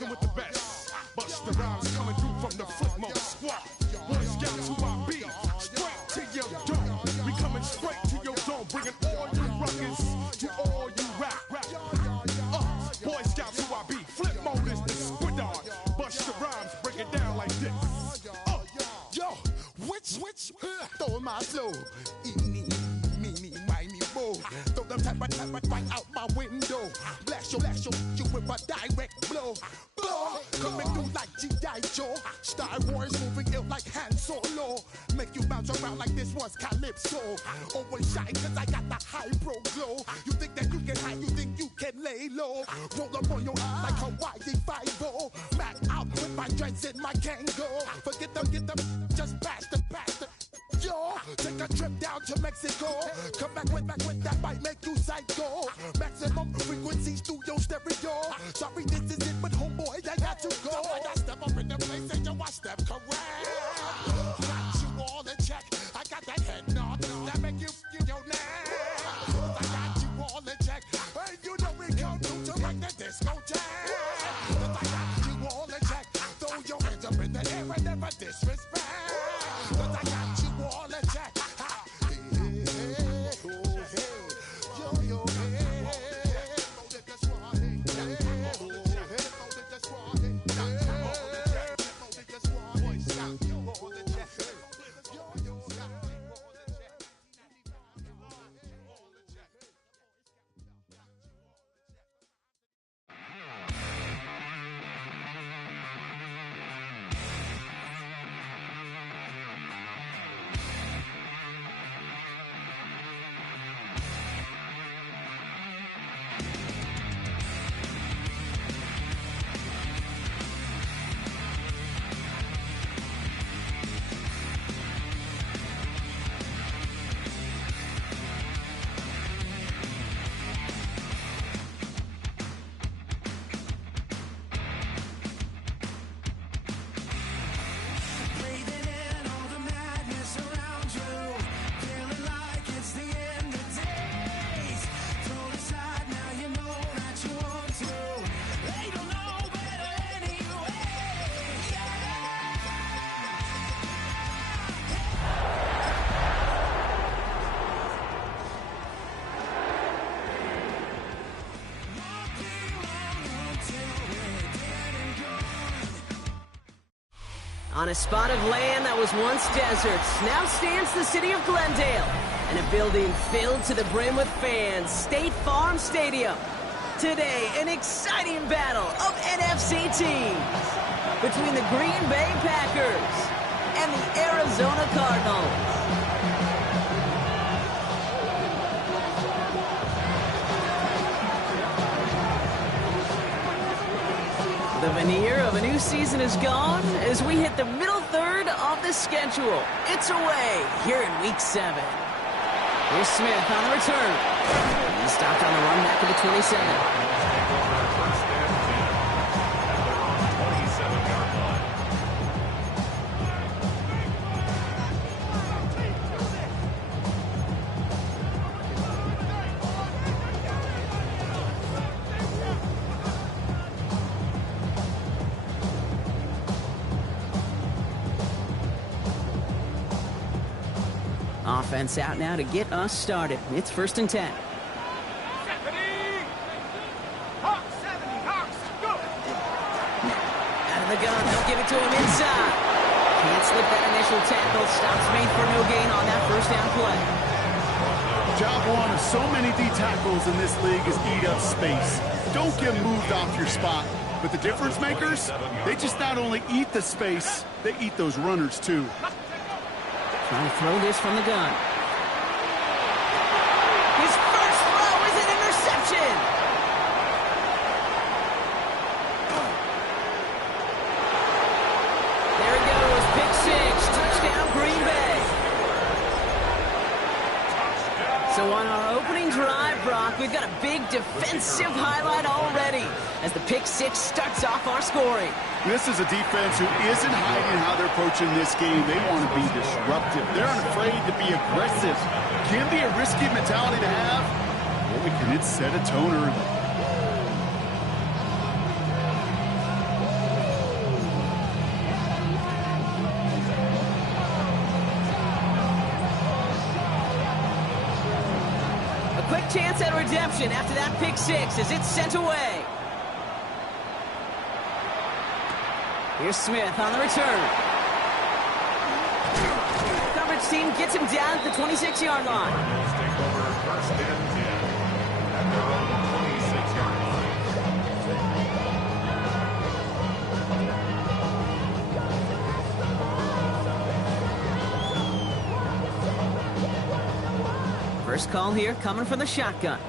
With the best, Busta Rhymes coming through from the Flipmode squad. Boy Scouts who I be, straight to your dome. We coming straight to your dome, bringing all you ruckus to all you rap. Boy Scouts who I be, Flipmode is the squidard. Busta Rhymes break it down like this. Yo, which, throw my flow. Eeny, meeny, miny, mo. Throw them type of right out my window. Blast you with a direct blow. Coming through like G.I. Joe. Star Wars moving ill like Han Solo. Make you bounce around like this was Calypso. Always shine cause I got the high pro glow. You think that you can hide, you think you can lay low. Roll up on your eye like Hawaii 5-0. Mac out with my dreads in my Kango. Forget them, just pass the. Yo, take a trip down to Mexico. Come back with that might make you psycho. Maximum frequencies through your stereo. Sorry, this is it, but homeboy, I got to go. So I got step up in the place and yo, I step correct. Got you all in check. I got that head nod that make you feel your neck. I got you all in check. Hey, you know we come through to wreck the discotheque. I got you all in check. Throw your hands up in the air and never disrespect. I got you all in check. On a spot of land that was once deserts, now stands the city of Glendale, and a building filled to the brim with fans, State Farm Stadium. Today, an exciting battle of NFC teams between the Green Bay Packers and the Arizona Cardinals. The veneer of a new season is gone as we hit the middle third of the schedule. It's away here in Week 7. Here's Smith on the return. He stopped on the run back to the 27. Offense out now to get us started. It's 1st and 10. Out of the gun, they'll give it to him inside. Can't slip that initial tackle. Stops made for no gain on that first down play. Job one of so many D tackles in this league is eat up space. Don't get moved off your spot. But the difference makers, they just not only eat the space, they eat those runners too. Trying to throw this from the gun. His first throw is an interception. There it goes, pick 6, touchdown Green Bay. So on our opening drive, Brock, we've got a big defensive highlight already as the pick 6 starts off our scoring. This is a defense who isn't hiding how they're approaching this game. They want to be disruptive. They're unafraid to be aggressive. Can be a risky mentality to have. Boy, can it set a tone early. chance at redemption after that pick six as it's sent away. Here's Smith on the return. Coverage team gets him down at the 26-yard line. Take over first and 10 at their own 26-yard line. First call here coming from the shotgun.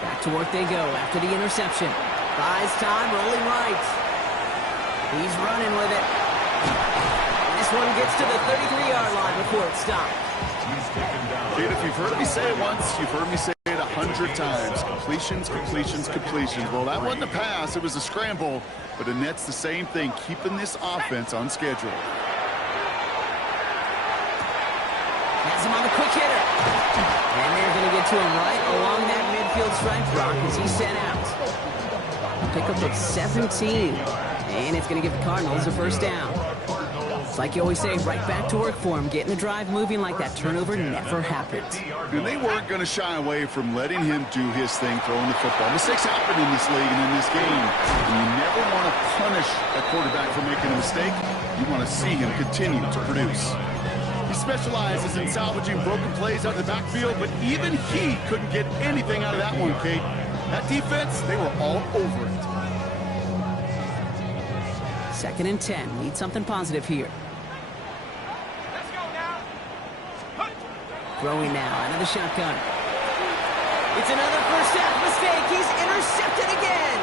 Back to work they go after the interception. Buys time, rolling right. He's running with it. And this one gets to the 33-yard line before it stopped. Dude, if you've heard me say it once, you've heard me say it 100 times. Completions, completions, completions. Well, that wasn't a pass. It was a scramble. But Annette's the same thing, keeping this offense on schedule. Has him on the quick hitter. And they're going to get to him right along that midfield stripe block as he's sent out. Pickup of 17. And it's going to give the Cardinals a first down. It's like you always say, right back to work for him. Getting the drive moving like that turnover never happened. And they weren't going to shy away from letting him do his thing, throwing the football. Mistakes happen in this league and in this game. And you never want to punish a quarterback for making a mistake. You want to see him continue to produce. He specializes in salvaging broken plays out of the backfield, but even he couldn't get anything out of that one, Kate. That defense, they were all over it. 2nd and 10. Need something positive here. Let's go now. Throwing now out of the shotgun. It's another first half mistake. He's intercepted again.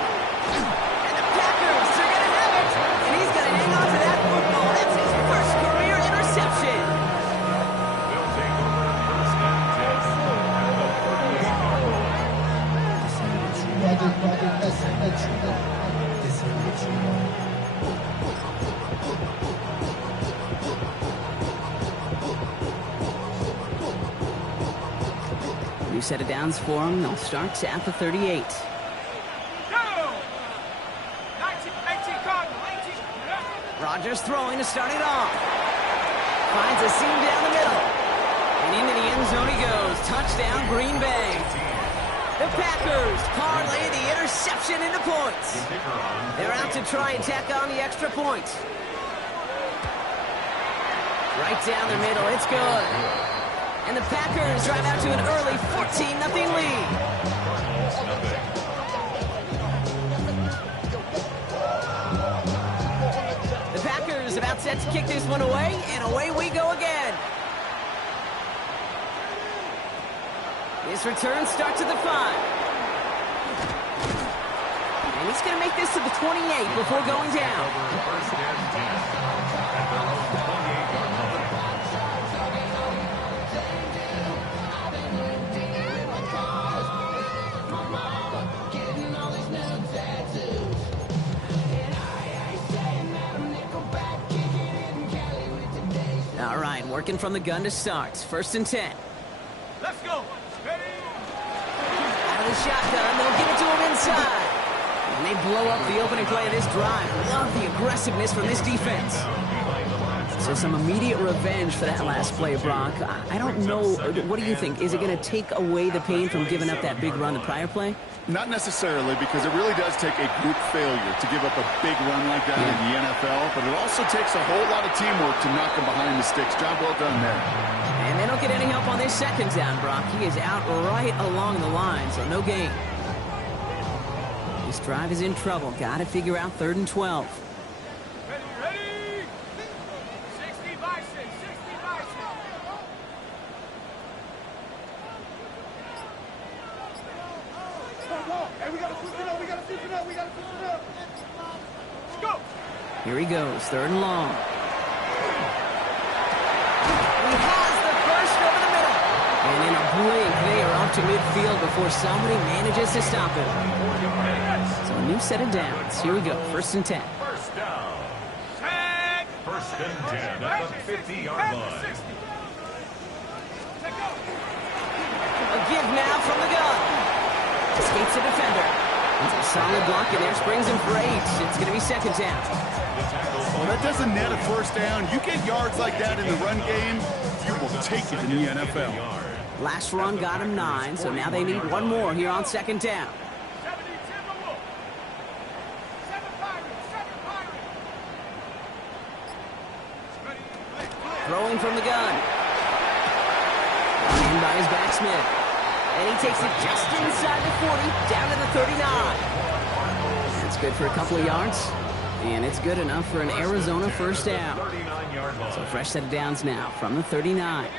And the Packers are going to have it. And he's going to hang on to that football. That's his first career interception. They'll take over first and 10. New set of downs for him. They'll start at the 38. Rodgers throwing to start it off. Finds a seam down the middle. And into the end zone he goes. Touchdown, Green Bay. The Packers parlay the interception into points. They're out to try and tack on the extra point. Right down the middle. It's good. And the Packers drive out to an early 14-0 lead. The Packers about set to kick this one away, and away we go again. This return starts at the 5. And he's going to make this to the 28 before going down. First and 10 at their own 28-yard line. All right, working from the gun to start. 1st and 10. Let's go. Ready? Out of the shotgun, they'll give it to him inside. And they blow up the opening play of this drive. Love the aggressiveness from this defense. So some immediate revenge for that last play, Brock. I don't know. What do you think? Is it going to take away the pain from giving up that big run the prior play? Not necessarily, because it really does take a group failure to give up a big run like that in the NFL, but it also takes a whole lot of teamwork to knock them behind the sticks. Job well done there. And they don't get any help on this 2nd down, Brock. He is out right along the line, so no gain. This drive is in trouble. Got to figure out 3rd and 12. Ready? 60 by 6. 60 by 6. Hey, we got to switch it up. We got to switch it up. We got to switch it up. Let's go. Here he goes, 3rd and long. He has the first over the middle. And in a blink, they are off to midfield before somebody manages to stop him. So a new set of downs. Here we go, 1st and 10. First down. Tag. First and 10 at the 50-yard line. A give now from the gun. Escapes the defender. It's a solid block in there, springs him for 8. It's going to be 2nd down. Well, that doesn't net a first down. You get yards like that in the run game, They'll take it in the NFL. Last run got him 9, so now they need one more here on second down. Throwing from the gun. In by his back Smith. And he takes it just inside the 40, down to the 39. That's good for a couple of yards. And it's good enough for an Arizona first down. So fresh set of downs now from the 39.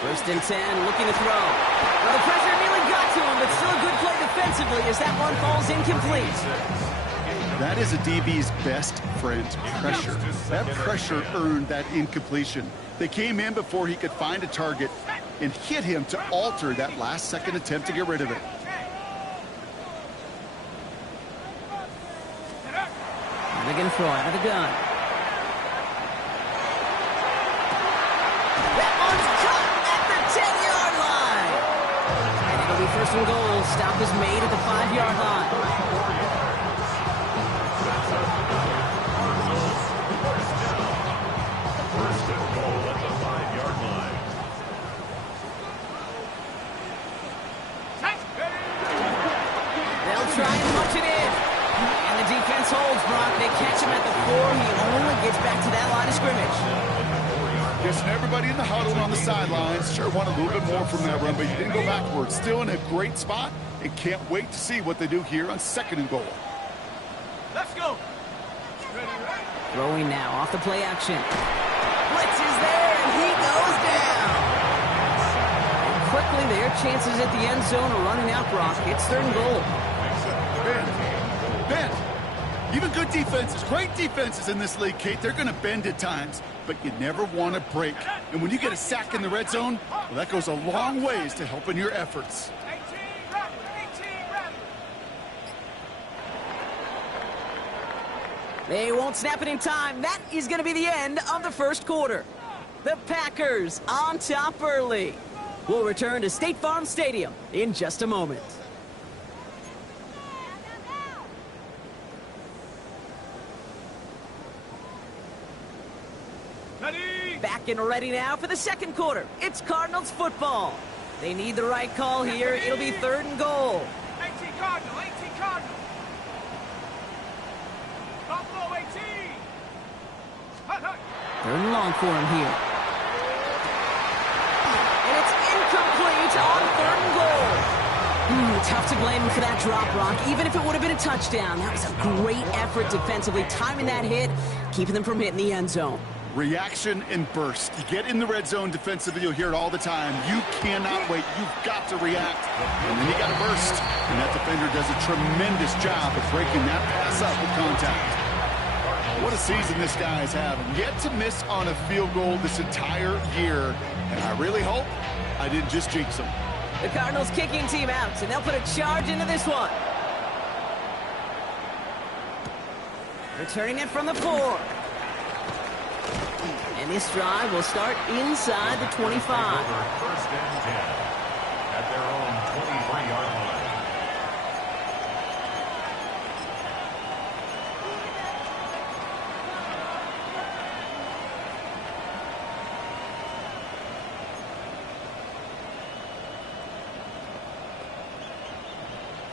First and 10, looking to throw. Well, the pressure nearly got to him, but still a good play defensively as that one falls incomplete. That is a DB's best friend, pressure. That pressure earned that incompletion. They came in before he could find a target and hit him to alter that last-second attempt to get rid of it. And they're going to throw out of the gun. That one's caught at the 10-yard line. And it'll be first and goal. Stop is made at the 5-yard line. Try and punch it in. And the defense holds, Brock. They catch him at the 4. He only gets back to that line of scrimmage. Guessing everybody in the huddle on the sidelines sure want a little bit more from that run, but he didn't go backwards. Still in a great spot and can't wait to see what they do here on second and goal. Let's go. Throwing now off the play action. Blitz is there, and he goes down. And quickly, their chances at the end zone are running out, Brock. It's third and goal. Bend. Even good defenses, great defenses in this league, Kate, they're going to bend at times, but you never want to break. And when you get a sack in the red zone, well, that goes a long ways to helping your efforts. They won't snap it in time. That is going to be the end of the first quarter. The Packers on top early. We'll return to State Farm Stadium in just a moment. Back and ready now for the second quarter. It's Cardinals football. They need the right call here. It'll be third and goal. 18 Cardinal, 18 Cardinal. Buffalo 18. Third and long for him here. And it's incomplete on third and goal. Tough to blame him for that drop, Brock. Even if it would have been a touchdown, that was a great effort defensively, timing that hit, keeping them from hitting the end zone. Reaction and burst. You get in the red zone defensively, you'll hear it all the time. You cannot wait. You've got to react. And then you got to burst. And that defender does a tremendous job of breaking that pass up with contact. What a season this guy is having. Yet to miss on a field goal this entire year. And I really hope I didn't just jinx him. The Cardinals kicking team out, and they'll put a charge into this one. Returning it from the 4. And this drive will start inside the 25. First and 10 at their own 23-yard line.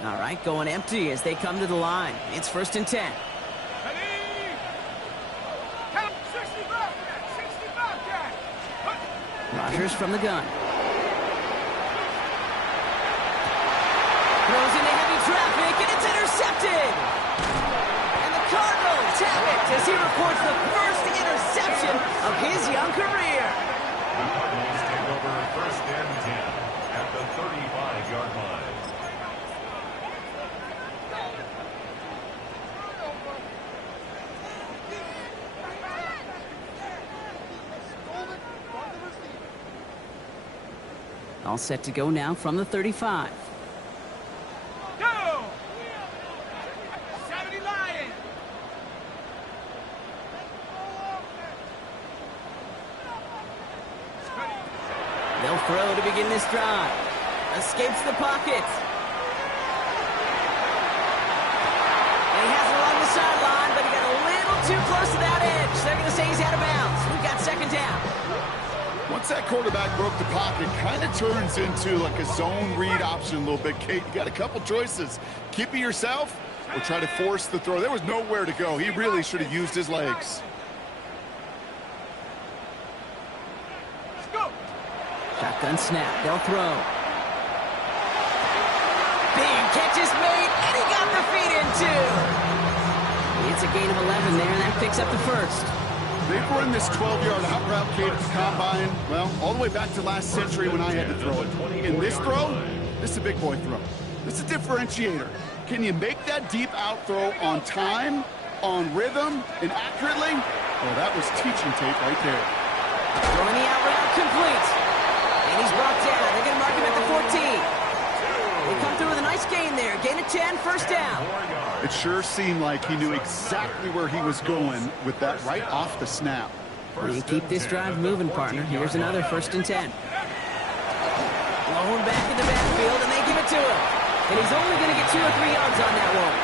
All right, going empty as they come to the line. It's first and 10. Rodgers from the gun. Throws into heavy traffic, and it's intercepted! And the Cardinals have it as he records the first interception of his young career. The Cardinals take over first and 10 at the 35-yard line. All set to go now from the 35. Go! 70 Lions! They'll throw to begin this drive. Escapes the pocket. too close to that edge. They're going to say he's out of bounds. We've got second down. Once that quarterback broke the pocket, kind of turns into like a zone read option a little bit. Kate, you got a couple choices. Keep it yourself or try to force the throw. There was nowhere to go. He really should have used his legs. Let's go. Shotgun snap. They'll throw. Big catch is made, and he got the feet in too. It's a gain of 11 there, and that picks up the first. They've run this 12-yard out route, Kate, at the combine, well, all the way back to last century when I had to throw it. In this throw, this is a big boy throw. This is a differentiator. Can you make that deep out throw on time, on rhythm, and accurately? Oh, that was teaching tape right there. Throwing the out route complete. And he's brought down. They're going to mark him at the 14. They come through with a nice gain there. Gain of 10, first down. It sure seemed like he knew exactly where he was going with that right off the snap. You keep this drive moving, partner. Here's another 1st and 10. Blown back in the backfield, and they give it to him. And he's only going to get 2 or 3 yards on that one.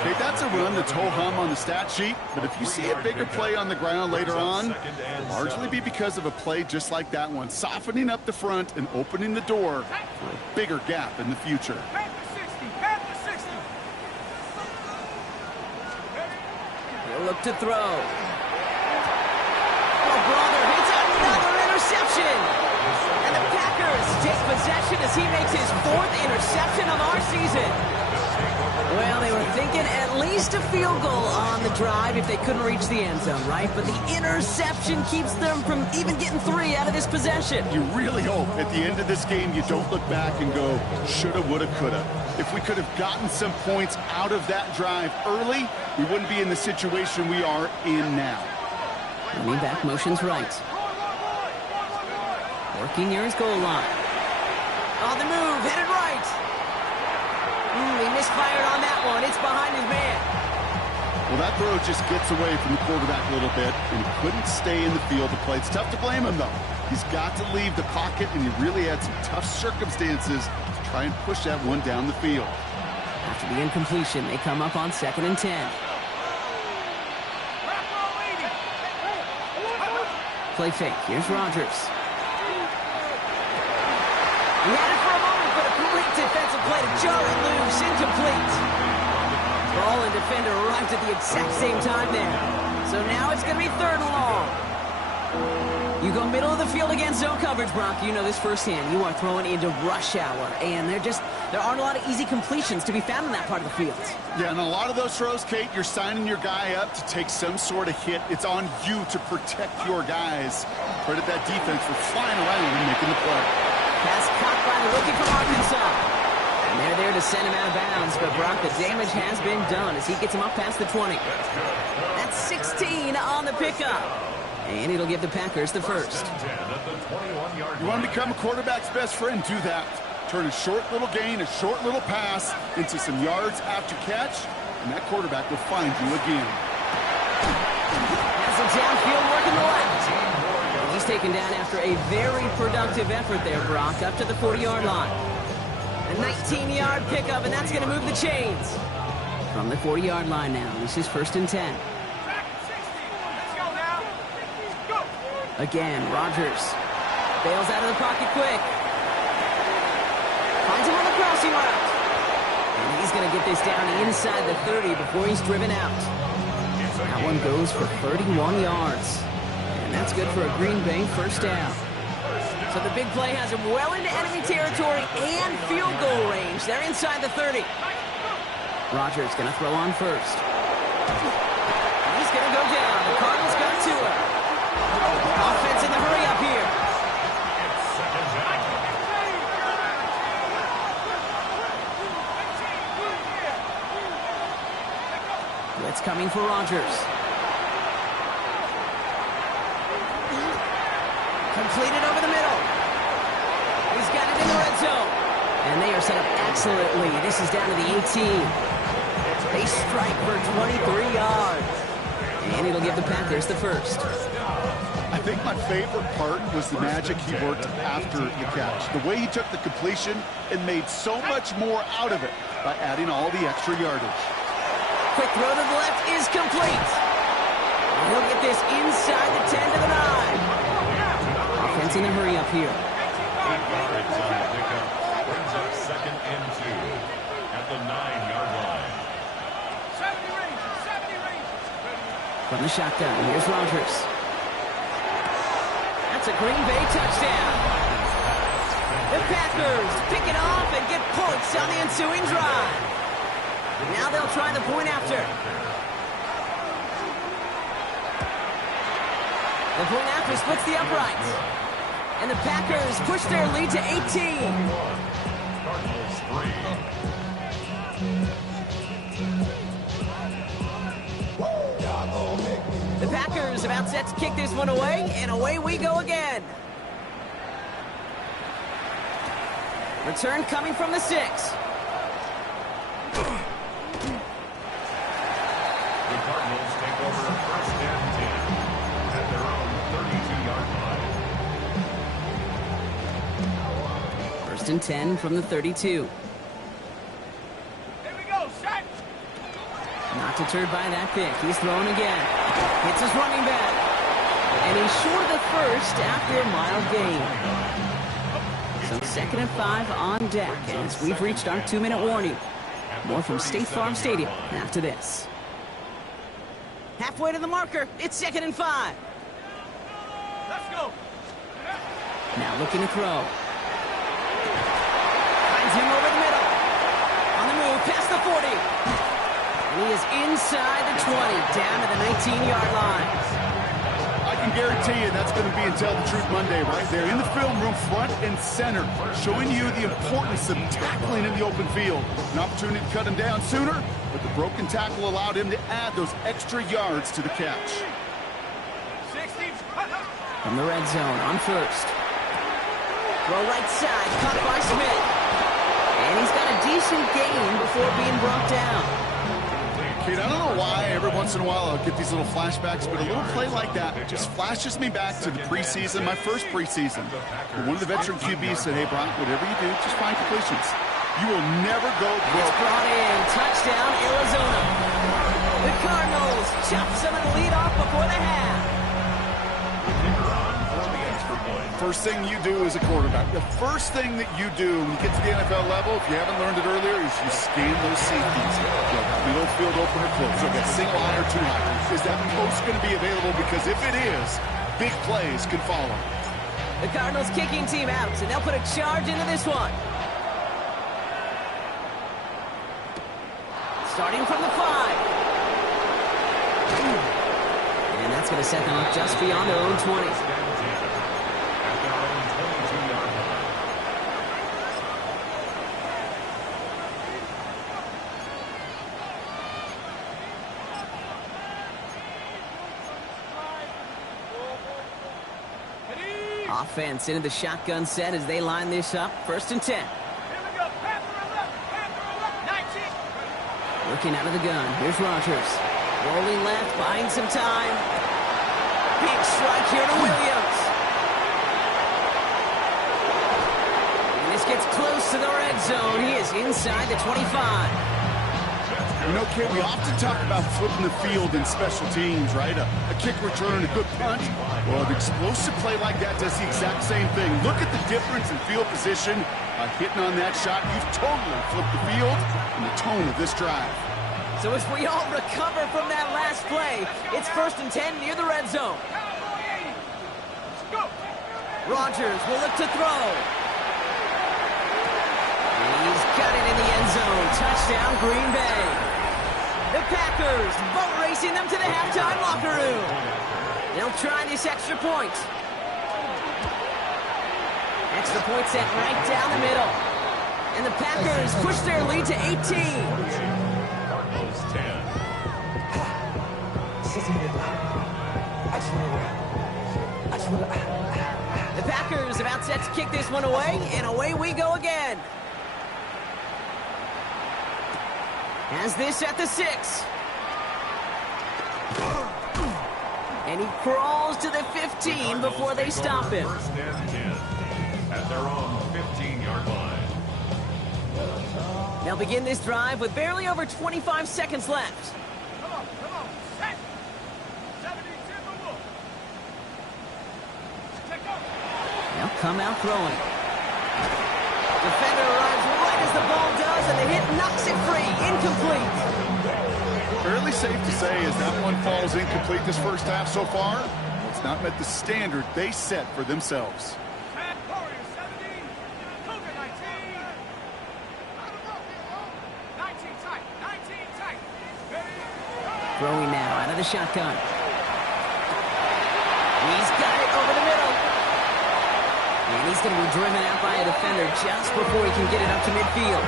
Okay, that's a run that's ho-hum on the stat sheet, but if you see a bigger play on the ground later on, it'll largely be because of a play just like that one, softening up the front and opening the door for a bigger gap in the future. He'll look to throw. Oh, brother, it's another interception. And the Packers take possession as he makes his 4th interception of our season. Well, they were thinking at least a field goal on the drive if they couldn't reach the end zone, right? But the interception keeps them from even getting 3 out of this possession. You really hope at the end of this game you don't look back and go, shoulda, woulda, coulda. If we could have gotten some points out of that drive early, we wouldn't be in the situation we are in now. Running back motions right. Working near his goal line. On the move, headed right. He misfired on that one. It's behind his man. Well, that throw just gets away from the quarterback a little bit, and he couldn't stay in the field to play. It's tough to blame him, though. He's got to leave the pocket, and he really had some tough circumstances to try and push that one down the field. After the incompletion, they come up on 2nd and 10. Play fake. Here's Rodgers. He had it for a moment, but a complete defensive play to jar it loose. Incomplete. Ball and defender arrived at the exact same time there. So now it's going to be 3rd and long. You go middle of the field against zone coverage, Brock. You know this firsthand. You are throwing into rush hour, and there aren't a lot of easy completions to be found in that part of the field. Yeah, and a lot of those throws, Kate, you're signing your guy up to take some sort of hit. It's on you to protect your guys. Credit that defense for flying around and making the play. Pass caught by the rookie from Arkansas. And they're there to send him out of bounds, but Brock, the damage has been done as he gets him up past the 20. That's 16 on the pickup. And it'll give the Packers the first. You want to become a quarterback's best friend? Do that. Turn a short little gain, a short little pass into some yards after catch, and that quarterback will find you again. Has a downfield working the left. And he's taken down after a very productive effort there, Brock, up to the 40-yard line. A 19-yard pickup, and that's going to move the chains. From the 40-yard line now, this is 1st and 10. Again, Rodgers bails out of the pocket quick. Finds him on the crossing route. And he's going to get this down inside the 30 before he's driven out. That one goes for 31 yards. And that's good for a Green Bay first down. So the big play has him well into enemy territory and field goal range. They're inside the 30. Rodgers going to throw on first. He's going to go down. The Cardinals got to him. Offense in the hurry up here. Blitz coming for Rodgers. Completed over the middle. He's got it in the red zone. And they are set up excellently. This is down to the 18. They strike for 23 yards. And it'll give the Packers the first. I think my favorite part was the magic he worked after the catch. The way he took the completion and made so much more out of it by adding all the extra yardage. quick throw to the left is complete. And he'll get this inside the 10 to the 9. Offense in a hurry up here. 8 yards on the pickup. Brings up 2nd and 2 at the 9-yard line. 70 range. From the shotgun, here's Rodgers. That's a Green Bay touchdown. The Packers pick it off and get points on the ensuing drive. Now they'll try the point after. The point after splits the uprights. And the Packers push their lead to 18. Cardinals 3. The Packers about set to kick this one away, and away we go again. Return coming from the 6. The Cardinals take over 1st and 10 at their own 32-yard line. 1st and 10 from the 32. Here we go, set. Not deterred by that pick. He's thrown again. Hits his running back. And he's short of the first after a mild gain. So 2nd and 5 on deck as we've reached our 2-minute warning. More from State Farm Stadium after this. Halfway to the marker. It's 2nd and 5. Let's go. Now looking to throw. Finds him over the middle. On the move, past the 40. And he is inside the 20, down to the 19-yard line. I can guarantee you that's going to be in Tell the Truth Monday right there in the film room, front and center, showing you the importance of tackling in the open field. An opportunity to cut him down sooner, but the broken tackle allowed him to add those extra yards to the catch. 60. From the red zone on 1st. Throw right side, caught by Smith. And he's got a decent gain before being brought down. Kid, I don't know why every once in a while I'll get these little flashbacks, but a little play like that just flashes me back to the preseason, my first preseason. One of the veteran QBs said, hey, Brian, whatever you do, just find completions. You will never go broke. Brought in, touchdown, Arizona. The Cardinals chop some of the lead off before the half. Kicker on for the extra point. First thing you do as a quarterback, the first thing that you do when you get to the NFL level, if you haven't learned it earlier, is you scan those safeties. Middle field open or close. So that single high or two high. Is that post going to be available? Because if it is, big plays can follow. The Cardinals kicking team out, and they'll put a charge into this one. Starting from the 5. And that's going to set them up just beyond their own 20. At their own 22-yard line. Offense into the shotgun set as they line this up. 1st and 10. Here we go. Panther 11. 19. Looking out of the gun. Here's Rodgers. Rolling left, buying some time. Big strike here to Williams. And this gets close to the red zone. He is inside the 25. You know, Kid, we often talk about flipping the field in special teams, right? A kick return, a good punt. Well, an explosive play like that does the exact same thing. Look at the difference in field position. By hitting on that shot, you've totally flipped the field and the tone of this drive. So as we all recover from that last play, it's 1st and 10 near the red zone. Let's go. Rodgers will look to throw. And he's got it in the end zone. Touchdown, Green Bay. The Packers boat racing them to the halftime locker room. They'll try this extra point. Extra point set right down the middle. And the Packers push their lead to 18. Cardinals 10. The Packers about set to kick this one away, and away we go again. Has this at the 6. And he crawls to the 15 before they stop him. 1st and 10 at their own 15-yard line. They'll begin this drive with barely over 25 seconds left. They'll come out throwing. Defender arrives right as the ball does, and the hit knocks it free. Incomplete. Fairly safe to say as that one falls incomplete this first half so far, it's not met the standard they set for themselves. Warriors 17, Cougar 19. 19 tight, 19 tight. Throwing now out of the shotgun. He's got it over the middle. And he's going to be driven out by a defender just before he can get it up to midfield.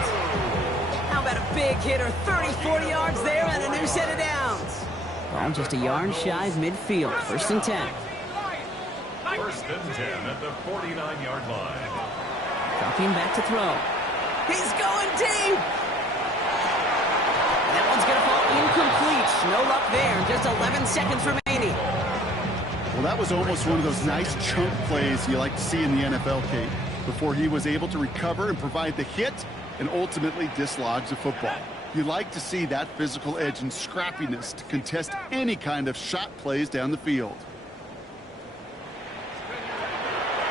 How about a big hitter, 30, 40 yards there and a new set of downs. Ball just a yard shy of midfield, 1st and 10. 1st and 10 at the 49-yard line. Dropping back to throw. He's going deep. That one's going to fall incomplete. No luck there. Just 11 seconds remaining. Well, that was almost one of those nice chunk plays you like to see in the NFL, Kate, before he was able to recover and provide the hit and ultimately dislodge the football. You like to see that physical edge and scrappiness to contest any kind of shot plays down the field.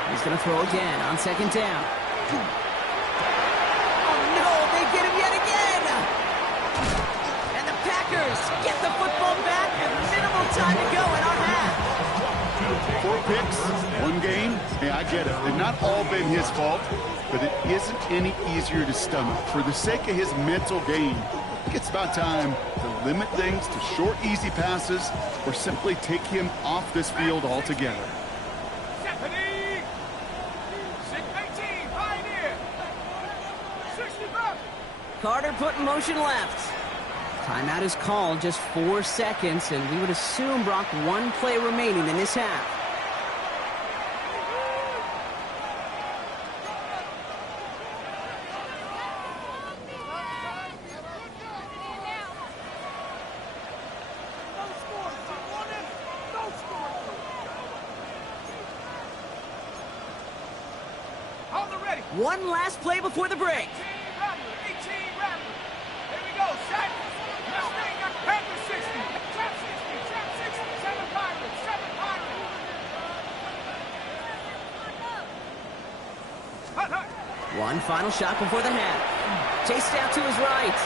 He's going to throw again on 2nd down. Oh, no, they get him yet again. And the Packers get the football back with minimal time to go in our half. 4 picks, 1 game. Hey, I get it. They've not all been his fault, but it isn't any easier to stomach. For the sake of his mental game, I think it's about time to limit things to short, easy passes or simply take him off this field altogether. Stephanie! 618, Pioneer! 65! Carter put in motion left. Timeout is called, just 4 seconds, and we would assume, Brock, 1 play remaining in this half. On the ready. 1 last play before the break. 18 Rattler. Here we go, set. Mustang, Panther 60. Trap 60, Trap 60. 7 Pirates, 7 Pirates. Hut, hut. 1 final shot before the half. Chased out to his right.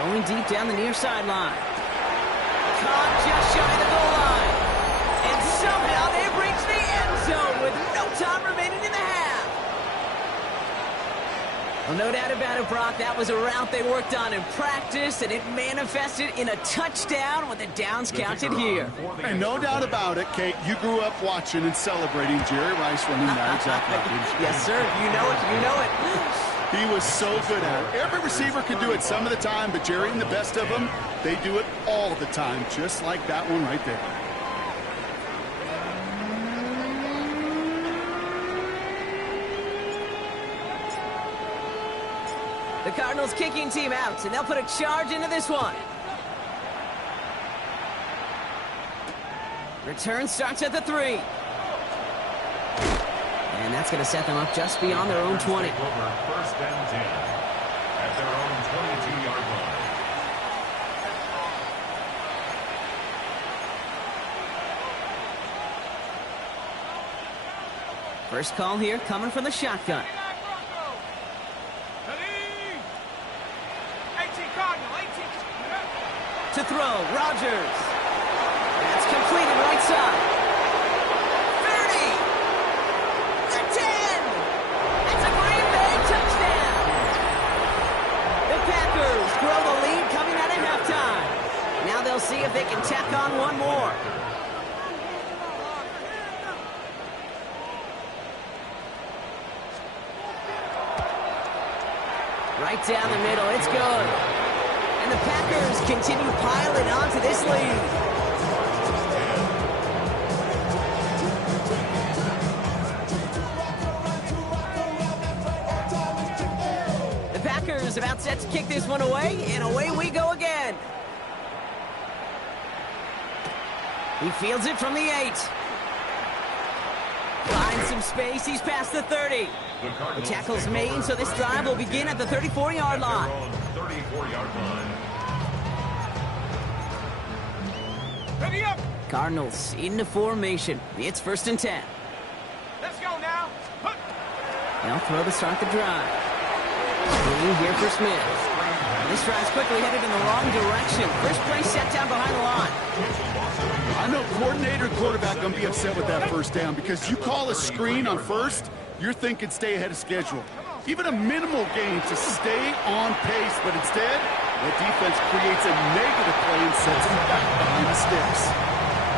Throwing deep down the near sideline. Caught just shy of the goal line. And somehow they've reached the end zone with no time remaining in the half. Well, no doubt about it, Brock. That was a route they worked on in practice, and it manifested in a touchdown with the downs counted here. And no doubt about it, Kate, you grew up watching and celebrating Jerry Rice running that exact route. Yes, sir. You know it. You know it. He was so good at it. Every receiver could do it some of the time, but Jerry and the best of them, they do it all the time, just like that one right there. The Cardinals kicking team out, and they'll put a charge into this one. Return starts at the 3. And that's going to set them up just beyond their own 20. Take over 1st and 10 at their own 22-yard line. First call here coming from the shotgun. Ready? 18 Cardinal, 18. To throw, Rodgers. That's completed right side. 30. The 10. It's a Green Bay touchdown. The Packers grow the lead coming out of halftime. Now they'll see if they can tack on 1 more. Right down the middle, it's good. And the Packers continue piling onto this lead. The Packers about set to kick this one away, and away we go again. He fields it from the 8. Finds some space, he's past the 30. The tackle's made, so this drive will begin at the 34-yard line. 34-yard line. Ready up. Cardinals into formation. It's 1st and 10. Let's They'll throw to start the drive. Green here for Smith. This drive's quickly headed in the wrong direction. First play set down behind the line. I know coordinator and quarterback going to be upset with that first down because you call a screen on first, you're thinking stay ahead of schedule. Even a minimal gain to stay on pace, but instead, the defense creates a negative play and sets them back behind the sticks.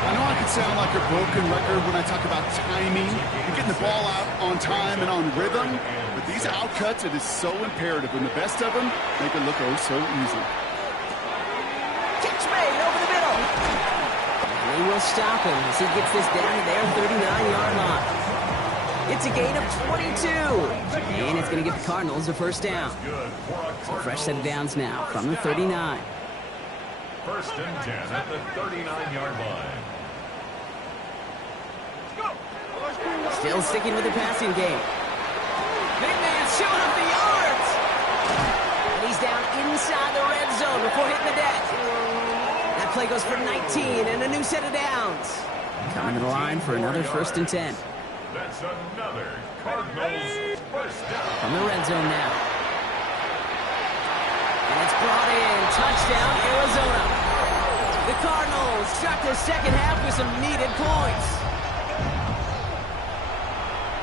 I know I can sound like a broken record when I talk about timing and getting the ball out on time and on rhythm, but these outcuts, it is so imperative, and the best of them make it look oh so easy. Catch made over the middle. And they will stop him as he gets this down to their 39-yard line. It's a gain of 22, and it's going to give the Cardinals a first down. So fresh set of downs now from the 39. First and 10 at the 39-yard line. Still sticking with the passing game. Big man showing up the yards. And he's down inside the red zone before hitting the deck. That play goes for 19 and a new set of downs. Coming to the line for another first and 10. That's another Cardinals first down. From the red zone now. And it's brought in. Touchdown, Arizona. The Cardinals start the second half with some needed points.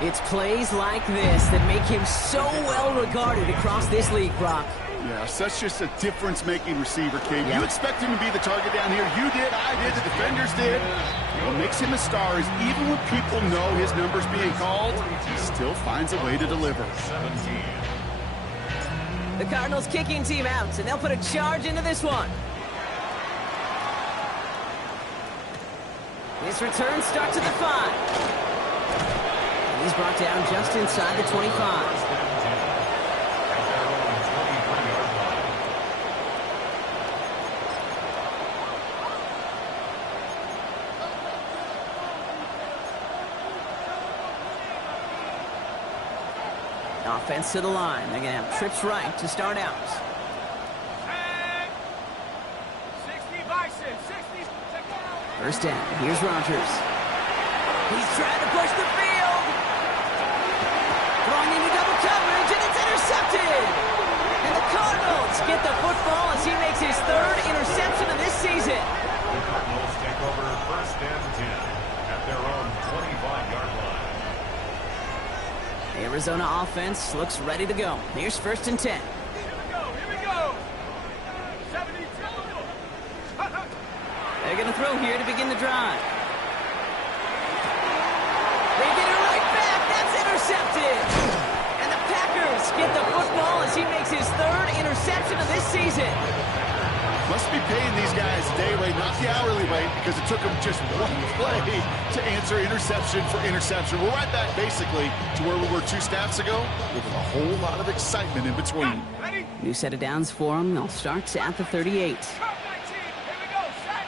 It's plays like this that make him so well regarded across this league, Brock. Yeah, such just a difference-making receiver, Kate. You expect him to be the target down here. You did, I did, the defenders did. What makes him a star is even when people know his number's being called, he still finds a way to deliver. 17. The Cardinals kicking team out, and they'll put a charge into this one. This return starts at the 5. He's brought down just inside the 25. Offense to the line. They're going to have trips right to start out. 60 Bison, 60. First down. Here's Rodgers. He's trying to push the field. Throwing into double coverage, and it's intercepted. And the Cardinals get the football as he makes his third interception of this season. The Cardinals take over first and 10 at their own 25-yard line. The Arizona offense looks ready to go. Here's first and 10. Here we go. 72. They're going to throw here to begin the drive. They get it right back. That's intercepted. And the Packers get the football as he makes his third interception of this season. Must be paying these guys day rate, not the hourly rate, because it took them just one play to answer interception for interception. We're right back, basically, to where we were 2 snaps ago, with a whole lot of excitement in between. Ready? New set of downs for them. They'll start at the 38. Drop 19. Here we go. Set.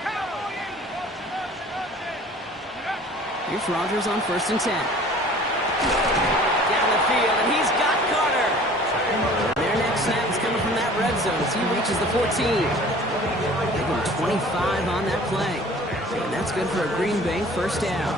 Cowboy in. Here's Rodgers on first and 10. Down the field, and he's got Carter. Their next snap is coming from that red zone as he reaches the 14. They go 25 on that play. And that's good for a Green Bay first down.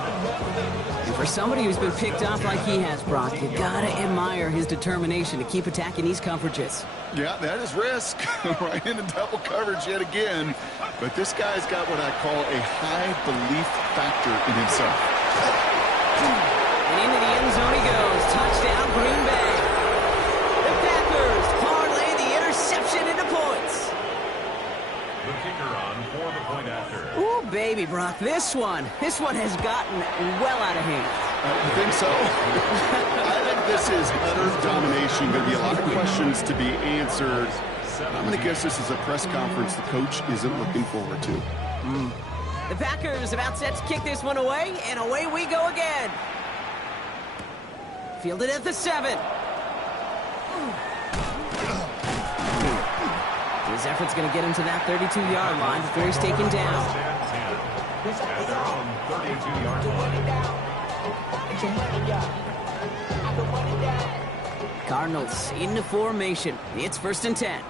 And for somebody who's been picked off like he has, Brock, you gotta admire his determination to keep attacking these coverages. Yeah, that is risk. Right into double coverage yet again. But this guy's got what I call a high belief factor in himself. And into the end zone he goes. Touchdown, Green Bay. The Packers parlay the interception into points. The kicker on for the point after. Ooh, baby, Brock, this one has gotten well out of hand. You think so? I think this is utter domination. Going to be a lot of questions to be answered. I'm going to guess this is a press conference the coach isn't looking forward to. The Packers about set to kick this one away, and away we go again. Fielded at the 7. His effort's going to get him to that 32-yard line before he's taken down. At their own 32-yard line. Cardinals into formation. It's first and 10.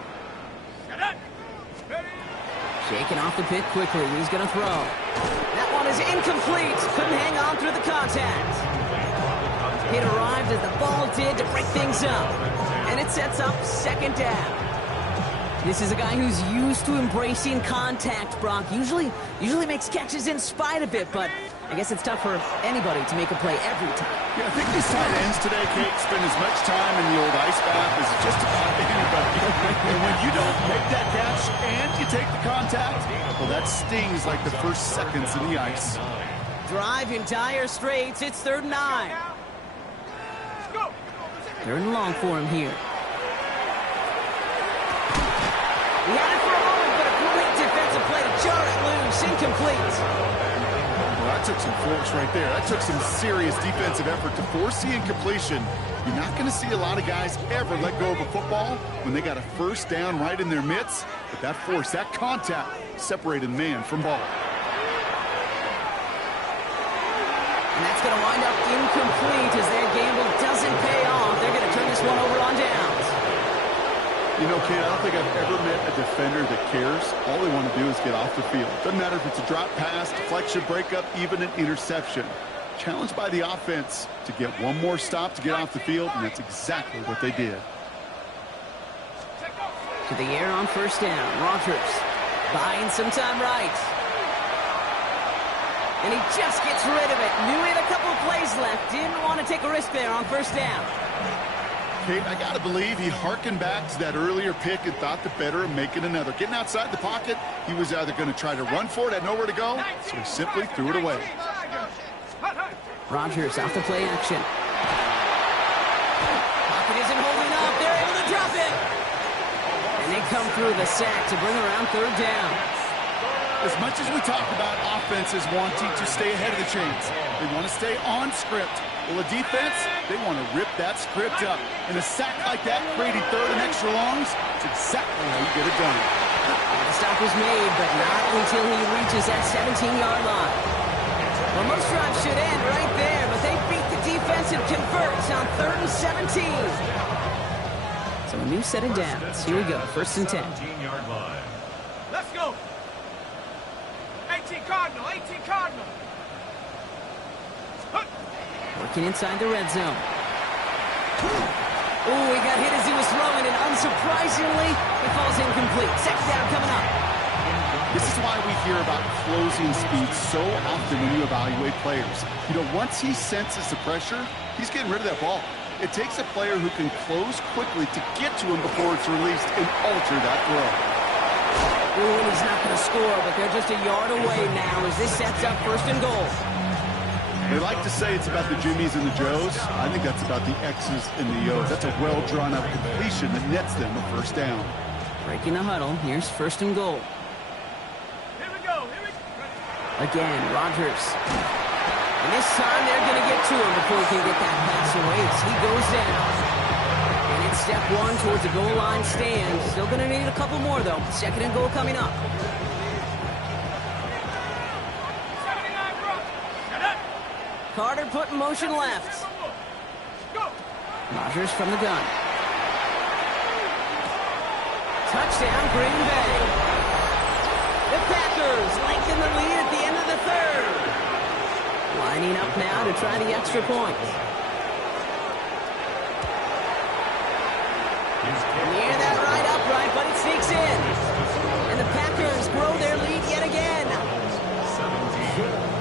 Shaking off the pick quickly. He's going to throw. That one is incomplete. Couldn't hang on through the contact. hit arrived as the ball did to break things up. And it sets up second down. This is a guy who's used to embracing contact, Brock. Usually makes catches in spite of it, but I guess it's tough for anybody to make a play every time. Yeah, I think these tight ends today, Kate, spend as much time in the old ice bath as just about anybody. And when you don't make that catch and you take the contact, well, that stings like the first seconds in the ice. Drive in dire straits. It's 3rd and 9. Let's go. 3rd and long for him here. He had it for a moment, but a great defensive play to jar it loose. Incomplete. Well, that took some force right there. That took some serious defensive effort to force the incompletion. You're not going to see a lot of guys ever let go of a football when they got a first down right in their midst. But that force, that contact, separated man from ball. And that's going to wind up incomplete as their gamble doesn't pay off. They're going to turn this one over on downs. You know, Kate, I don't think I've ever met a defender that cares. All they want to do is get off the field. Doesn't matter if it's a drop pass, deflection, breakup, even an interception. Challenged by the offense to get one more stop to get off the field, and that's exactly what they did. To the air on first down. Rodgers buying some time right. And he just gets rid of it. Knew he had a couple of plays left. Didn't want to take a risk there on first down. Kate, I got to believe he hearkened back to that earlier pick and thought the better of making another. Getting outside the pocket, he was either going to try to run for it, had nowhere to go, so he simply threw it away. Rodgers off the play action. Pocket isn't holding up. They're able to drop it. And they come through the sack to bring around 3rd down. As much as we talk about offenses wanting to stay ahead of the chains, they want to stay on script. Well, the defense, they want to rip that script up. And a sack like that, creating 3rd and extra longs, it's exactly how you get it done. The stop was made, but not until he reaches that 17-yard line. Well, most drives should end right there, but they beat the defense and converts on 3rd and 17. So a new set of downs. Here we go, 1st and 10. 17-yard line. Let's go. 18 Cardinal, 18 Cardinal. Working inside the red zone. Oh, he got hit as he was throwing, and unsurprisingly, it falls incomplete. Second down coming up. This is why we hear about closing speed so often when you evaluate players. You know, once he senses the pressure, he's getting rid of that ball. It takes a player who can close quickly to get to him before it's released and alter that throw. Oh, and he's not going to score, but they're just a yard away now as this sets up 1st and goal. They like to say it's about the Jimmies and the Joes. I think that's about the X's and the O's. That's a well-drawn-out completion that nets them a 1st down. Breaking the huddle. Here's 1st and goal. Here we go. Again, Rodgers. And this time they're going to get to him before he can get that pass away as he goes down. And it's step 1 towards the goal line stand. Still going to need a couple more, though. 2nd and goal coming up. Carter put in motion left. Rodgers from the gun. Touchdown, Green Bay. The Packers lengthen the lead at the end of the 3rd. Lining up now to try the extra point. Near that right upright, but it sneaks in. And the Packers grow their lead yet again. 17.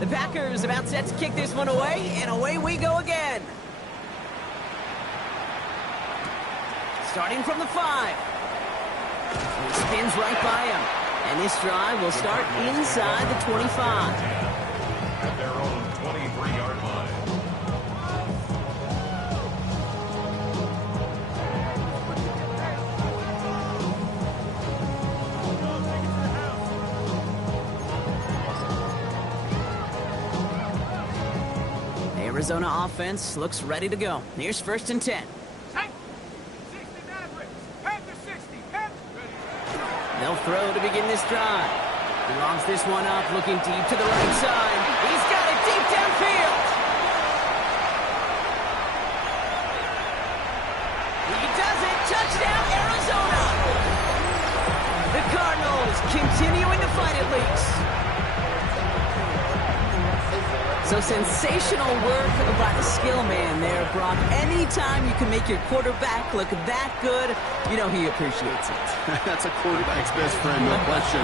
The Packers about set to kick this one away, and away we go again. Starting from the 5. He spins right by him. And this drive will start inside the 25. At their own 23-yard line. Arizona offense looks ready to go. Here's 1st and 10. 60 Mavericks. Panther 60. Panther. They'll throw to begin this drive. He lobs this one up, looking deep to the right side. He's got it deep downfield. He does it. Touchdown, Arizona. The Cardinals continuing the fight at least. So sensational work by the skill man there, Brock. Anytime you can make your quarterback look that good, you know he appreciates it. That's a quarterback's best friend, no question.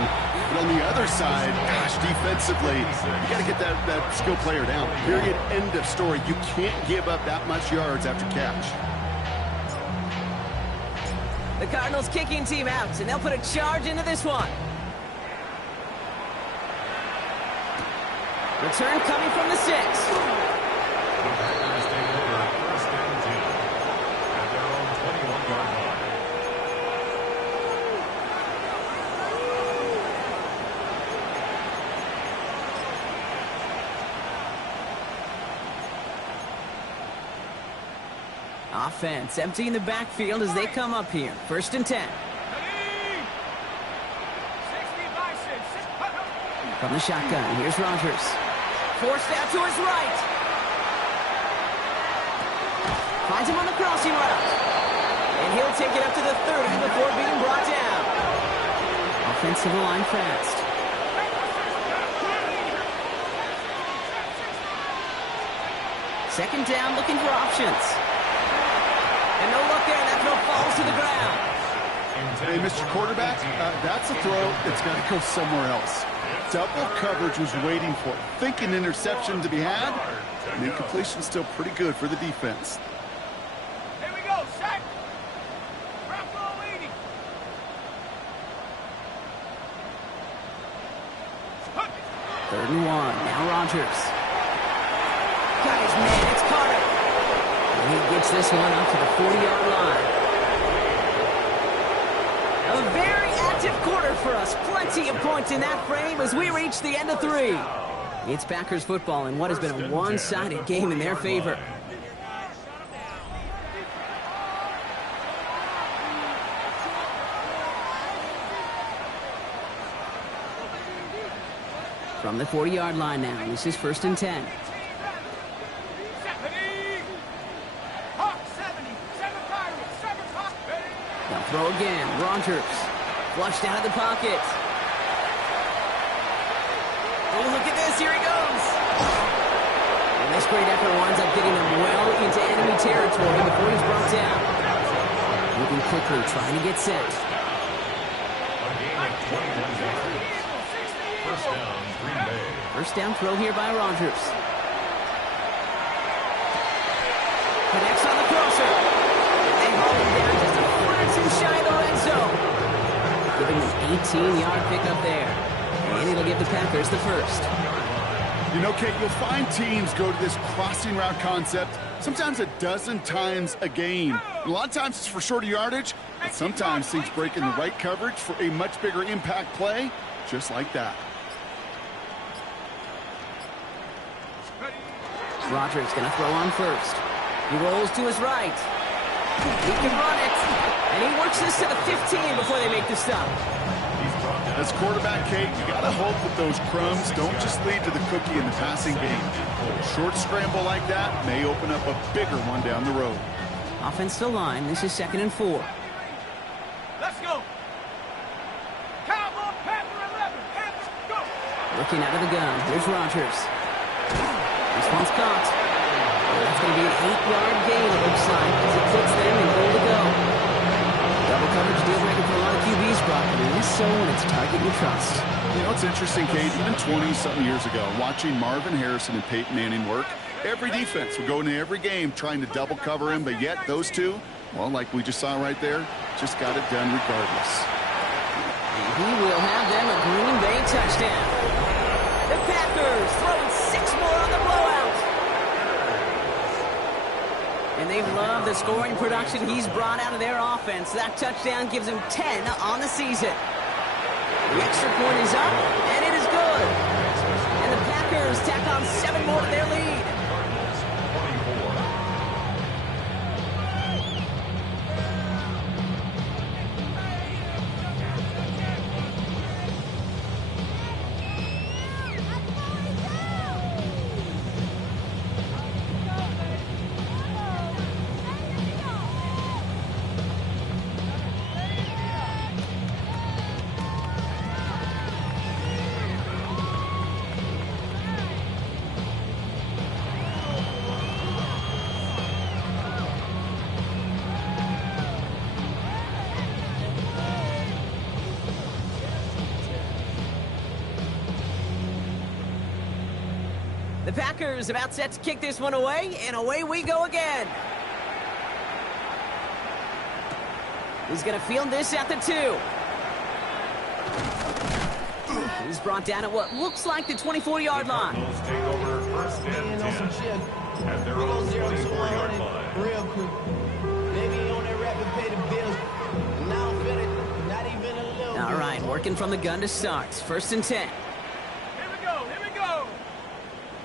But on the other side, gosh, defensively, you got to get that skill player down. Period, end of story. You can't give up that much yards after catch. The Cardinals kicking team out, and they'll put a charge into this one. Return coming from the 6. The Packers take over first and 10 at their own 21-yard line. Offense emptying the backfield as they come up here. First and 10. From the shotgun, here's Rodgers. Forced out to his right. Finds him on the crossing route. And he'll take it up to the 30 before being brought down. Offensive line fast. Second down, looking for options. And no look there, that throw falls to the ground. Hey, Mr. Quarterback, that's a throw that's got to go somewhere else. Double coverage was waiting for it. Thinking interception to be had. And incompletion still pretty good for the defense. Here we go, set. Bronco leading. 3rd and 1. Now Rodgers. Got his man. It's Carter. And he gets this one up to the 40-yard line. A very active quarter for us. Plenty of points in that frame as we reach the end of 3. It's Packers football in what has been a one-sided game in their favor. From the 40-yard line now, this is 1st and 10. They'll throw again. Rodgers flushed out of the pocket. Oh, look at this. Here he goes. And this great effort winds up getting him well into enemy territory before he's brought down. Moving quickly, trying to get set. A game of 21 yards. First down, Green Bay. First down throw here by Rodgers. Connects on the crosser. They haul him down just a foot or two shy of the red zone. Giving an 18-yard pickup there. And it'll give the Packers the first. You know, Kate, you'll find teams go to this crossing route concept sometimes a dozen times a game. And a lot of times it's for shorter yardage, but sometimes things break in the right coverage for a much bigger impact play, just like that. Rodgers going to throw on first. He rolls to his right. He can run it. And he works this to the 15 before they make the stop. As quarterback, Kate, you got to hope that those crumbs don't just lead to the cookie in the passing game. A short scramble like that may open up a bigger one down the road. Offensive line, this is 2nd and 4. Let's go. Cowboy Panther 11. Panthers, go. Looking out of the gun, here's Rodgers. This one's caught. That's going to be an 8-yard gain, it looks like, as it puts them in goal to go. Double coverage deal breaker for a lot of QBs, Brock, and less so when it's target you trust. You know, it's interesting, Kate, even 20-something years ago, watching Marvin Harrison and Peyton Manning work, every defense would go into every game trying to double cover him, but yet those two, well, like we just saw right there, just got it done regardless. And he will have them a Green Bay touchdown. The Packers throwing 6 more on the blowout. And they love the scoring production he's brought out of their offense. That touchdown gives him 10 on the season. The extra point is up, and it is good. And the Packers tack on 7 more to their lead. Packers about set to kick this one away, and away we go again. He's going to field this at the 2. He's brought down at what looks like the 24-yard line. Cardinals take over first and 10 at their own 24-yard line. Real quick. Maybe on that rapid pay the bills. Now I'm feeling not even a little. All right, working from the gun to start. First and 10. Here we go. Here we go.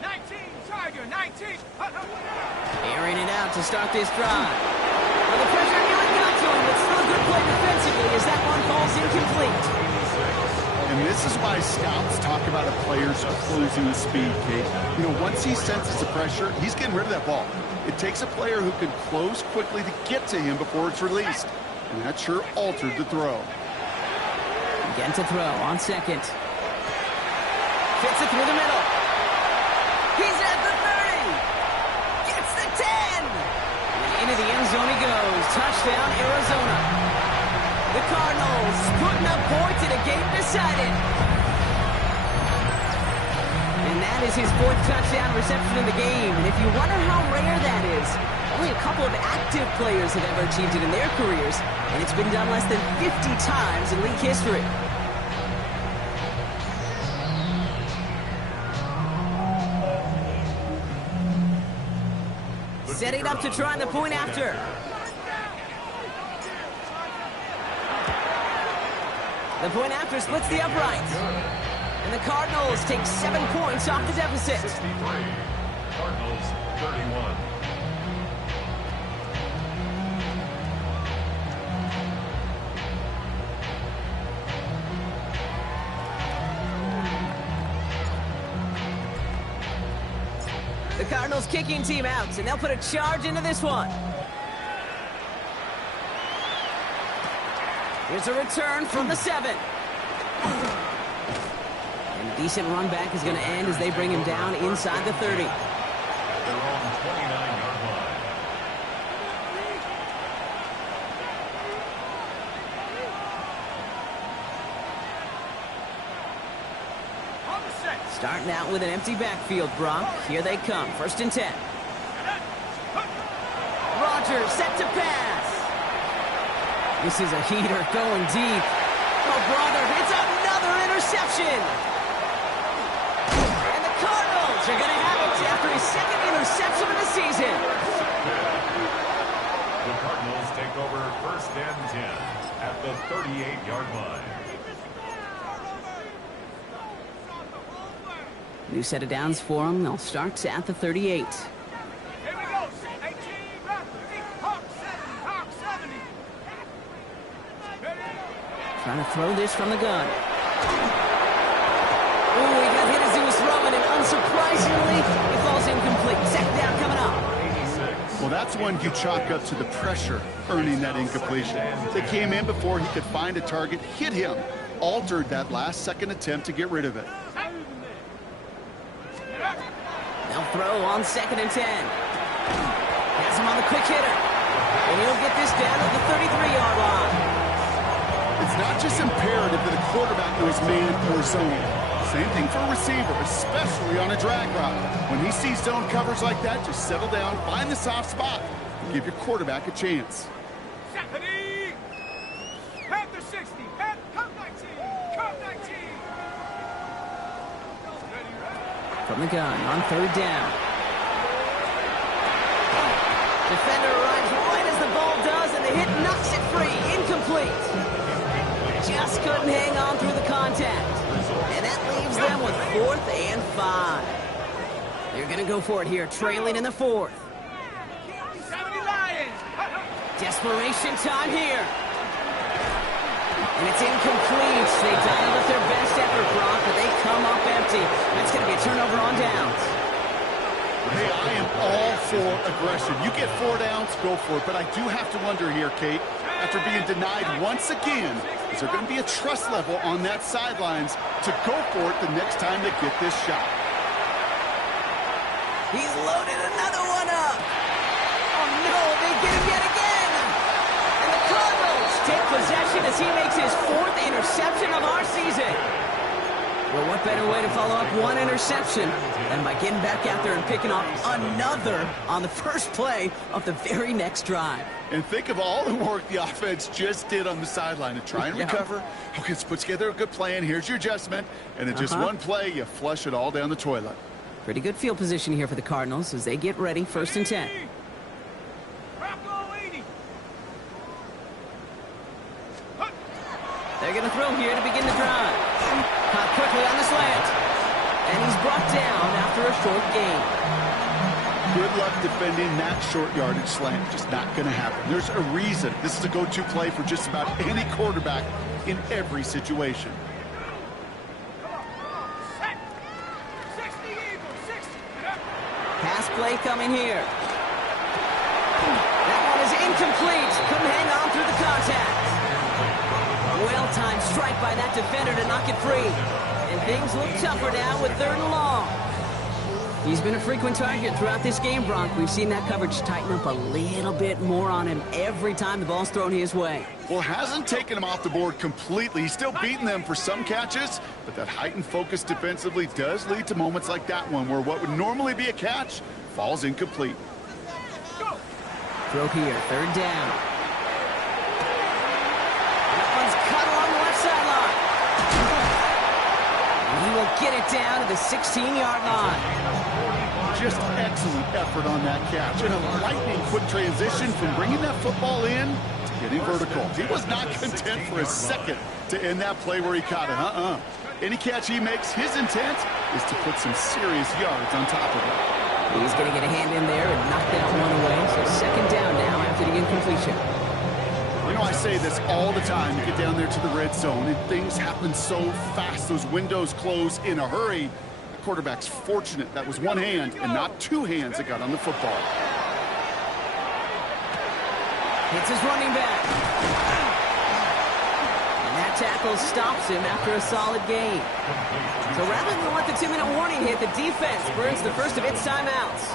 19, Tiger, 19. Airing it out to start this drive. Well, the pressure nearly got to him, but still a good play defensively as that one falls incomplete. And this is why scouts talk about a player's closing speed, Kate. You know, once he senses the pressure, he's getting rid of that ball. It takes a player who can close quickly to get to him before it's released. And that sure altered the throw. Again to throw on second. Fits it through the middle. He's at the 30. Gets the 10. And into the end zone he goes. Touchdown, Arizona. The Cardinals putting up points in a game decided. And that is his 4th touchdown reception in the game. And if you wonder how rare that is, only a couple of active players have ever achieved it in their careers, and it's been done less than 50 times in league history. Setting up to try the point after. The point after splits the uprights. And the Cardinals take 7 points off the deficit. 63. Cardinals 31. The Cardinals kicking team out, and they'll put a charge into this one. Here's a return from the 7. And a decent run back is going to end as they bring him down inside the 30. They're on 29-yard line. On the set. Starting out with an empty backfield, Brock. Here they come. First and 10. Rodgers set to pass. This is a heater going deep. Oh, brother, it's another interception. And the Cardinals are going to have it after his 2nd interception of the season. The Cardinals take over first and 10 at the 38-yard line. New set of downs for them. They'll start at the 38. Here we go. 18, Hawk 70, Hawk 70. Trying to throw this from the gun. Ooh, he got hit as he was throwing, and unsurprisingly, it falls incomplete. 2nd down coming up. Well, that's one you chalk up to the pressure earning that incompletion. They came in before he could find a target, hit him, altered that last-second attempt to get rid of it. They'll throw on 2nd and 10. Has him on the quick hitter. And he'll get this down to the 33-yard line. It's not just imperative that a quarterback knows man or zone. Same thing for a receiver, especially on a drag route. When he sees zone coverage like that, just settle down, find the soft spot, and give your quarterback a chance. Stephanie! Panther 60, Cup 19, Cup 19. From the gun on 3rd down. Defender arrives right as the ball does, and the hit knocks it free. Incomplete. Just couldn't hang on through the contact. And that leaves them with 4th and 5. They're going to go for it here, trailing in the 4th. 70 Lions. Desperation time here. And it's incomplete. They dialed up their best effort, Brock, but they come up empty. That's going to be a turnover on downs. Hey, I am all for aggression. You get 4 downs, go for it. But I do have to wonder here, Kate, after being denied once again, is there going to be a trust level on that sidelines to go for it the next time they get this shot? He's loaded another one up. Oh, no, they get him yet again. And the Cardinals take possession as he makes his 4th interception of our season. Well, what better way to follow up one interception than by getting back out there and picking off another on the first play of the very next drive. And think of all the work the offense just did on the sideline to try and recover. Okay, let's put together a good plan. Here's your adjustment. And in just one play, you flush it all down the toilet. Pretty good field position here for the Cardinals as they get ready, 1st and 10. They're going to throw here to begin the drive. Caught quickly on the slant. And he's brought down after a short gain. Good luck defending that short yardage slant. Just not going to happen. There's a reason. This is a go-to play for just about any quarterback in every situation. Pass play coming here. That one is incomplete. Couldn't hang on through the contact. Well-timed strike by that defender to knock it free. And things look tougher now with 3rd and long. He's been a frequent target throughout this game, Bronk. We've seen that coverage tighten up a little bit more on him every time the ball's thrown his way. Well, hasn't taken him off the board completely. He's still beating them for some catches, but that heightened focus defensively does lead to moments like that one where what would normally be a catch falls incomplete. Throw here, 3rd down. That one's cut along the left sideline. And he will get it down to the 16-yard line. Just excellent effort on that catch. And a lightning-quick transition from bringing that football in to getting vertical. He was not content for a second to end that play where he caught it. Any catch he makes, his intent is to put some serious yards on top of it. He's going to get a hand in there and knock that one away. So 2nd down now after the incompletion. You know, I say this all the time. You get down there to the red zone, and things happen so fast. Those windows close in a hurry. The quarterback's fortunate that was one hand and not two hands that got on the football. Hits his running back. And that tackle stops him after a solid gain. So rather than let the 2-minute warning hit, the defense burns the first of its timeouts.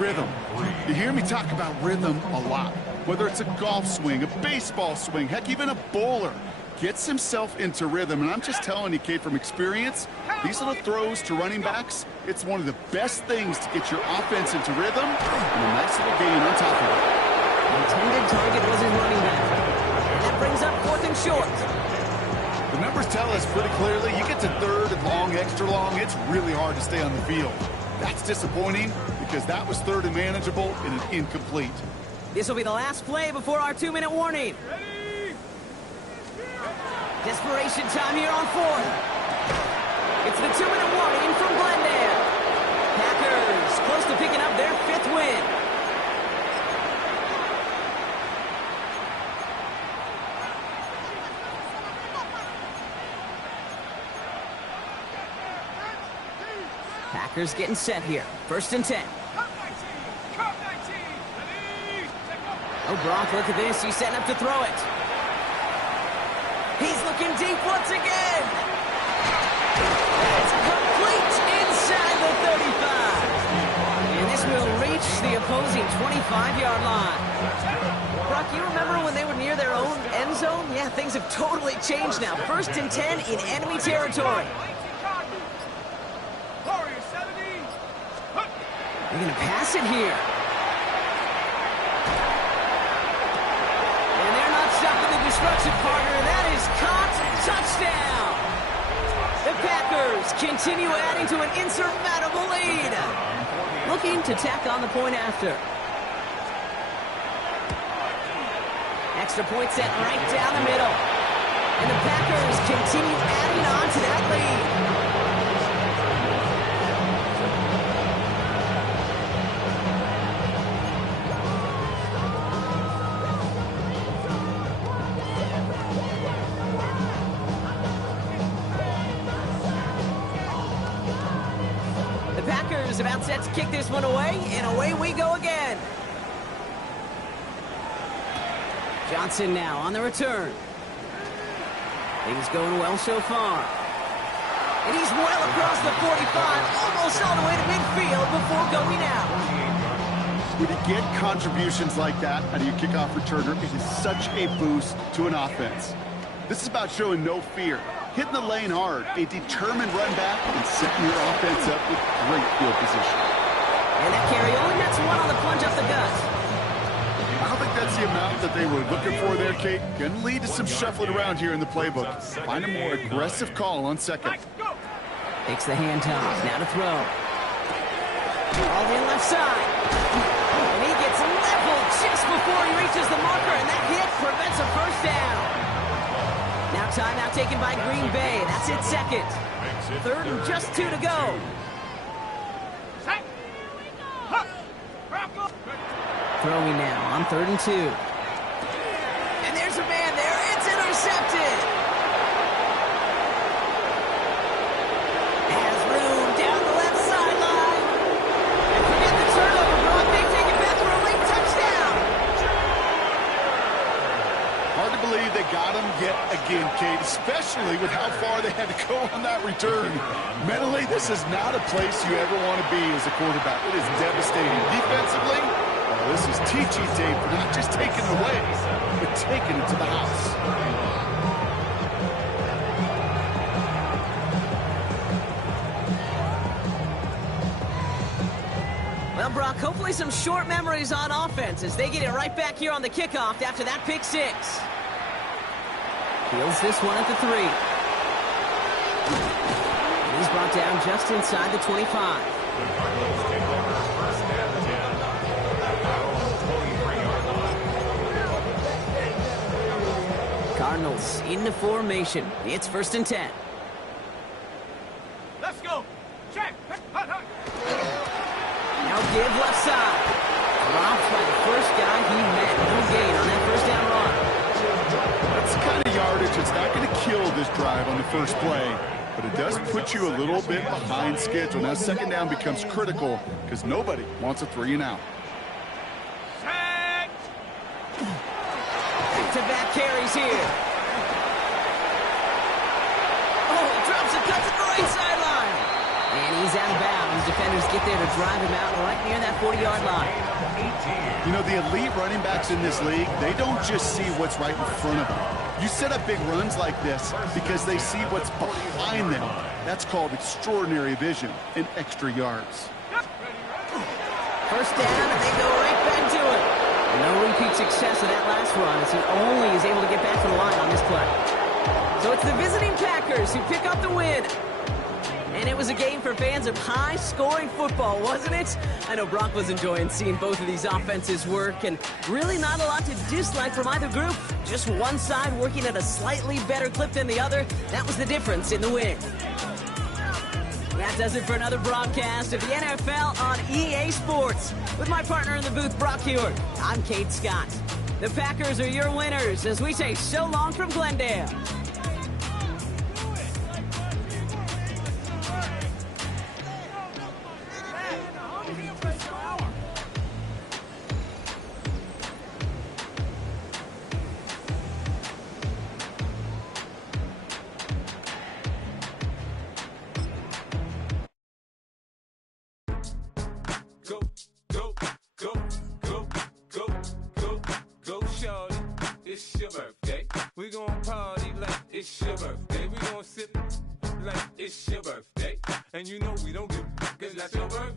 Rhythm. You hear me talk about rhythm a lot. Whether it's a golf swing, a baseball swing, heck, even a bowler gets himself into rhythm. And I'm just telling you, Kate, from experience, these little throws to running backs, it's one of the best things to get your offense into rhythm and a nice little gain on top of it. The intended target was his running back. And that brings up 4th and short. The numbers tell us pretty clearly, you get to 3rd and long, extra long, it's really hard to stay on the field. That's disappointing because that was 3rd and manageable and an incomplete. This will be the last play before our 2-minute warning. Desperation time here on 4th. It's the 2-minute warning from Glendale. Packers close to picking up their 5th win. Packers getting set here. 1st and 10. Oh, Bronk, look at this. He's setting up to throw it. He's looking deep once again. It's complete inside the 35. And this will reach the opposing 25-yard line. Brock, you remember when they were near their own end zone? Yeah, things have totally changed now. 1st and 10 in enemy territory. They're going to pass it here. And they're not stopping the destruction, partner. That is caught. Touchdown. The Packers continue adding to an insurmountable lead. Looking to tack on the point after. Extra point set right down the middle. And the Packers continue adding on to that lead. Is about set to kick this one away, and away we go again. Johnson now on the return. Things going well so far. And he's well across the 45, almost all the way to midfield before going out. When you get contributions like that out of your kickoff returner, it is such a boost to an offense. This is about showing no fear. hitting the lane hard, a determined run back, and setting your offense up with great field position. And that carry only gets one on the plunge up the gut. I don't think that's the amount that they were looking for there, Kate. Going to lead to some shuffling around here in the playbook. Find a more aggressive call on second. Takes the handoff. Now to throw. All in left side. And he gets leveled just before he reaches the marker, and that hit prevents a first down. Now timeout taken by Green Bay. That's it second. Third and just 2 to go. Throwing now on 3rd and 2. And there's a man there. It's intercepted. Has room down the left sideline. And forget the turnover. Brock, they take it back for a late touchdown. Hard to believe they got him yet again, Kate, especially with how far they had to go on that return. Mentally, this is not a place you ever want to be as a quarterback. It is devastating. Defensively, this is teaching tape for not just taking it away, but taking it to the house. Well, Brock, hopefully some short memories on offense as they get it right back here on the kickoff after that pick 6. Fields this one at the 3. He's brought down just inside the 25. Cardinals into formation. It's 1st and 10. Let's go. Check. Now give left side. Dropped by the first guy he met. No gain on that first down run. That's the kind of yardage that's not going to kill this drive on the first play, but it does put you a little bit behind schedule. Now second down becomes critical because nobody wants a 3 and out. Back-to-back carries here. Oh, he drops and cuts at the right sideline. And he's out of bounds. Defenders get there to drive him out right near that 40-yard line. You know, the elite running backs in this league, they don't just see what's right in front of them. You set up big runs like this because they see what's behind them. That's called extraordinary vision and extra yards. First down, and they go right back to it. No repeat success of that last run as he only is able to get back to the line on this play. So it's the visiting Packers who pick up the win. And it was a game for fans of high-scoring football, wasn't it? I know Brock was enjoying seeing both of these offenses work, and really not a lot to dislike from either group. Just one side working at a slightly better clip than the other. That was the difference in the win. That does it for another broadcast of the NFL on EA Sports. With my partner in the booth, Brock Hewitt, I'm Kate Scott. The Packers are your winners as we say so long from Glendale. It's your birthday. We gon' party like it's your birthday. We gon' sip like it's your birthday. And you know we don't give, cause that's your birthday.